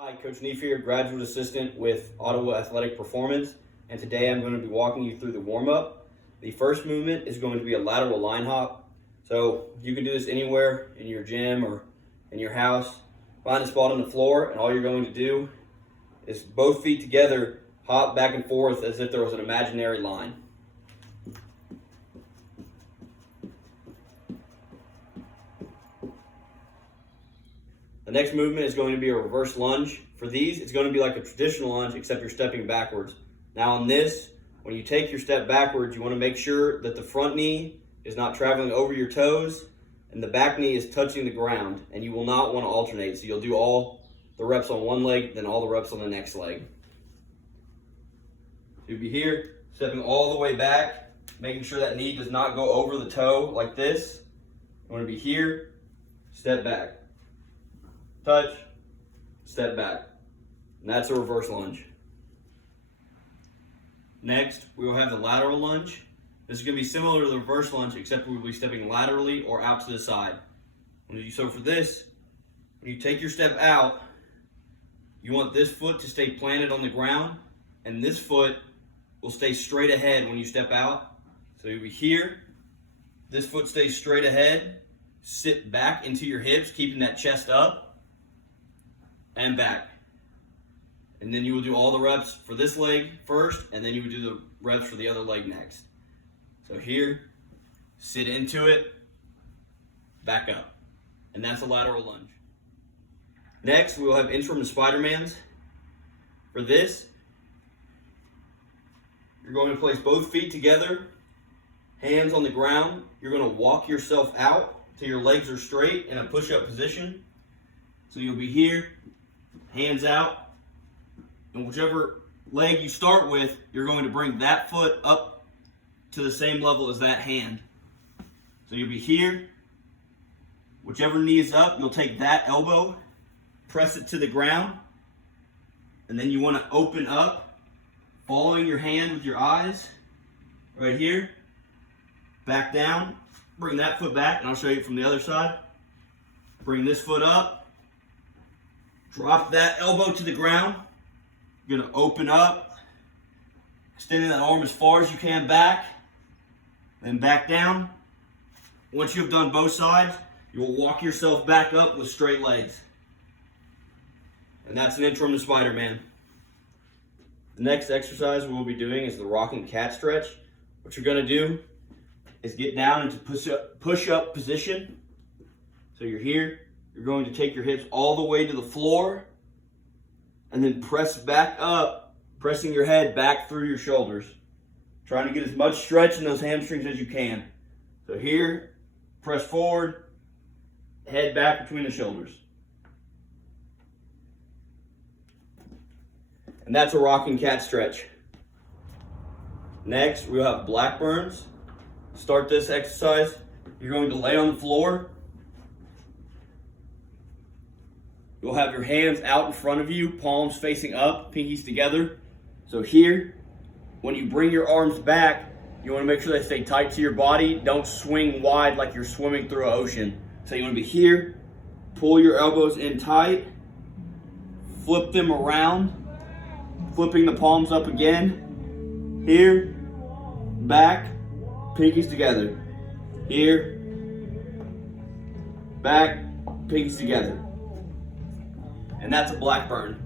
Hi, Coach Neef here, graduate assistant with Ottawa Athletic Performance, and today I'm going to be walking you through the warm-up. The first movement is going to be a lateral line hop. So you can do this anywhere in your gym or in your house. Find a spot on the floor, and all you're going to do is both feet together, hop back and forth as if there was an imaginary line. The next movement is going to be a reverse lunge. For these, it's going to be like a traditional lunge, except you're stepping backwards. Now on this, when you take your step backwards, you want to make sure that the front knee is not traveling over your toes and the back knee is touching the ground, and you will not want to alternate. So you'll do all the reps on one leg, then all the reps on the next leg. So you'll be here, stepping all the way back, making sure that knee does not go over the toe like this. You want to be here, step back. Touch, step back. And that's a reverse lunge. Next, we will have the lateral lunge. This is going to be similar to the reverse lunge, except we will be stepping laterally or out to the side. So for this, when you take your step out, you want this foot to stay planted on the ground, and this foot will stay straight ahead when you step out. So you'll be here, this foot stays straight ahead, sit back into your hips, keeping that chest up, and back. And then you will do all the reps for this leg first, and then you would do the reps for the other leg next. So here, sit into it, back up. And that's a lateral lunge. Next, we will have interim Spider-Mans. For this, you're going to place both feet together, hands on the ground. You're going to walk yourself out till your legs are straight in a push-up position. So you'll be here, hands out, and whichever leg you start with, you're going to bring that foot up to the same level as that hand. So you'll be here, whichever knee is up, you'll take that elbow, press it to the ground, and then you want to open up, following your hand with your eyes, right here, back down, bring that foot back, and I'll show you from the other side. Bring this foot up, drop that elbow to the ground. You're going to open up, extending that arm as far as you can back, then back down. Once you've done both sides, you will walk yourself back up with straight legs. And that's an intro to Spider-Man. The next exercise we will be doing is the rocking cat stretch. What you're going to do is get down into push-up position. So you're here. You're going to take your hips all the way to the floor and then press back up, pressing your head back through your shoulders. Trying to get as much stretch in those hamstrings as you can. So here, press forward, head back between the shoulders. And that's a rocking cat stretch. Next, we'll have Blackburns. Start this exercise. You're going to lay on the floor. You'll have your hands out in front of you, palms facing up, pinkies together. So here, when you bring your arms back, you want to make sure they stay tight to your body. Don't swing wide like you're swimming through an ocean. So you want to be here, pull your elbows in tight, flip them around, flipping the palms up again. Here, back, pinkies together. Here, back, pinkies together. And that's a Blackburn.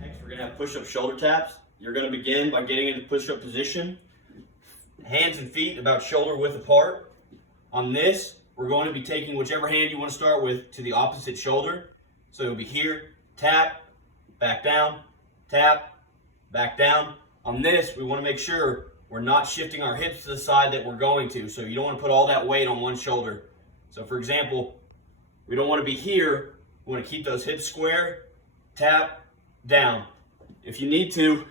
Next, we're going to have push-up shoulder taps. You're going to begin by getting into push-up position. Hands and feet about shoulder width apart. On this, we're going to be taking whichever hand you want to start with to the opposite shoulder. So it'll be here, tap, back down, tap, back down. On this, we want to make sure we're not shifting our hips to the side that we're going to. So you don't want to put all that weight on one shoulder. So for example, we don't want to be here. We want to keep those hips square, tap, down. If you need to,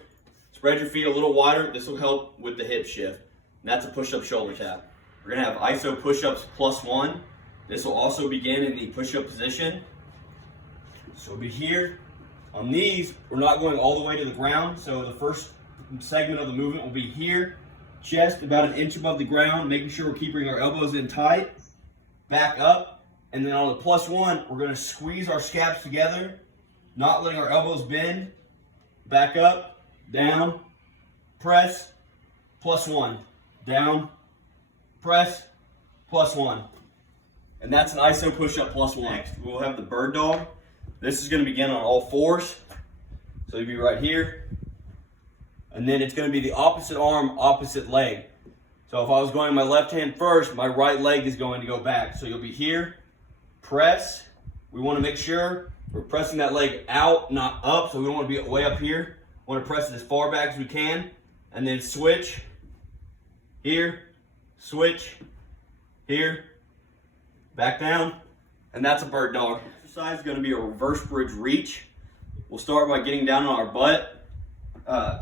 spread your feet a little wider. This will help with the hip shift. And that's a push-up shoulder tap. We're going to have ISO push-ups +1. This will also begin in the push-up position. So we'll be here. On these, we're not going all the way to the ground. So the first segment of the movement will be here. Chest about 1 inch above the ground, making sure we're keeping our elbows in tight. Back up. And then on the +1, we're going to squeeze our scaps together not letting our elbows bend. Back up, down, press, +1. Down, press, +1. And that's an iso push-up +1. Next, we'll have the bird dog. This is going to begin on all fours. So you'll be right here. And then it's going to be the opposite arm, opposite leg. So if I was going my left hand first, my right leg is going to go back. So you'll be here, press. We want to make sure we're pressing that leg out, not up. So we don't want to be way up here. We want to press it as far back as we can. And then switch, here, switch, here, back down. And that's a bird dog. Exercise is going to be a reverse bridge reach. We'll start by getting down on our butt,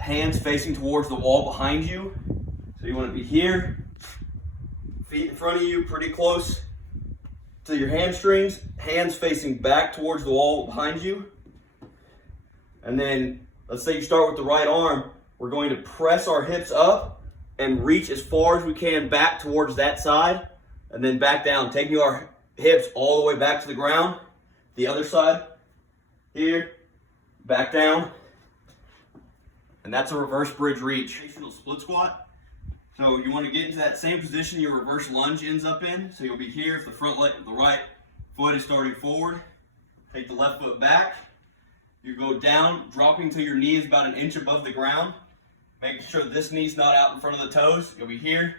hands facing towards the wall behind you. So you want to be here, feet in front of you, pretty close to your hamstrings, hands facing back towards the wall behind you. And then let's say you start with the right arm, we're going to press our hips up and reach as far as we can back towards that side, and then back down, taking our hips all the way back to the ground. The other side, here, back down. And that's a reverse bridge reach. Split squat. So you want to get into that same position your reverse lunge ends up in. So you'll be here if the front leg, the right foot is starting forward. Take the left foot back. You go down, dropping till your knee is about an inch above the ground. Making sure this knee's not out in front of the toes. You'll be here.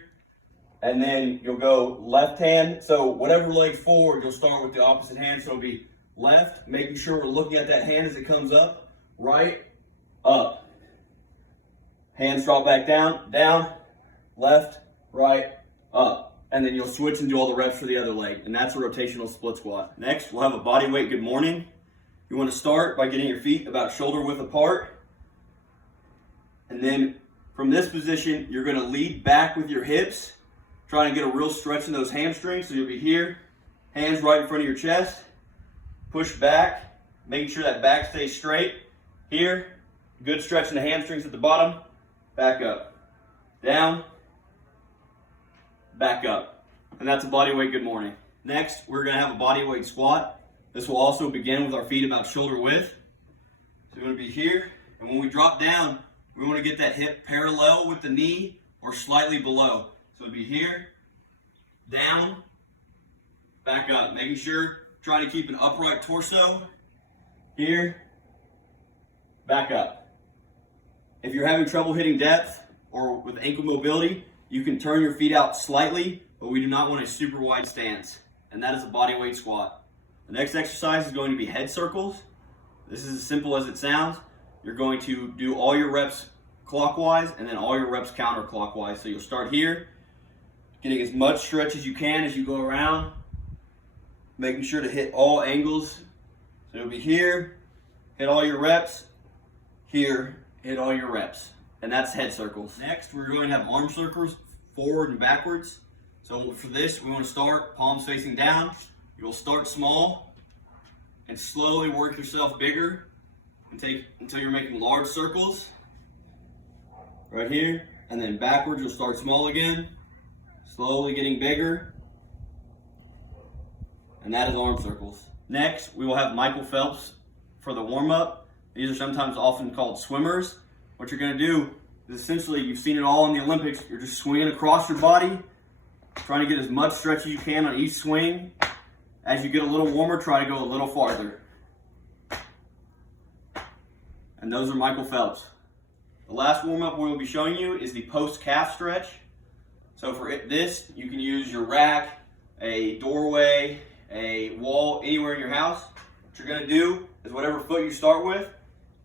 And then you'll go left hand. So whatever leg forward, you'll start with the opposite hand. So it'll be left, making sure we're looking at that hand as it comes up. Right, up. Hands drop back down, down. Left, right, up. And then you'll switch and do all the reps for the other leg. And that's a rotational split squat. Next, we'll have a body weight good morning. You want to start by getting your feet about shoulder width apart. And then from this position, you're going to lead back with your hips, trying to get a real stretch in those hamstrings. So you'll be here, hands right in front of your chest. Push back, making sure that back stays straight. Here, good stretch in the hamstrings at the bottom. Back up, down, back up. And that's a body weight good morning. Next, we're going to have a body weight squat. This will also begin with our feet about shoulder width. So we're going to be here, and when we drop down, we want to get that hip parallel with the knee or slightly below. So it'll be here, down, back up. Making sure, try to keep an upright torso. Here, back up. If you're having trouble hitting depth or with ankle mobility, you can turn your feet out slightly, but we do not want a super wide stance. And that is a body weight squat. The next exercise is going to be head circles. This is as simple as it sounds. You're going to do all your reps clockwise and then all your reps counterclockwise. So you'll start here, getting as much stretch as you can as you go around, making sure to hit all angles. So you'll be here, hit all your reps, here, hit all your reps. And that's head circles. Next, we're going to have arm circles, forward and backwards. So for this, we want to start palms facing down. You'll start small and slowly work yourself bigger and take until you're making large circles. Right here. And then backwards, you'll start small again, slowly getting bigger. And that is arm circles. Next, we will have Michael Phelps for the warm-up. These are sometimes often called swimmers. What you're going to do is essentially, you've seen it all in the Olympics, you're just swinging across your body, trying to get as much stretch as you can on each swing. As you get a little warmer, try to go a little farther. And those are Michael Phelps. The last warm-up we'll be showing you is the post-calf stretch. So for this, you can use your rack, a doorway, a wall, anywhere in your house. What you're going to do is whatever foot you start with,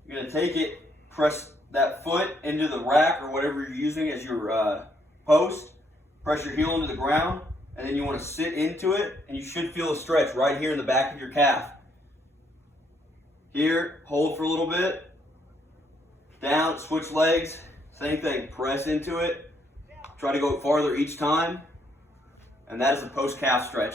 you're going to take it, press that foot into the rack or whatever you're using as your post, press your heel into the ground, and then you want to sit into it, and you should feel a stretch right here in the back of your calf. Here, hold for a little bit, down, switch legs, same thing, press into it, try to go farther each time, and that is a post-calf stretch.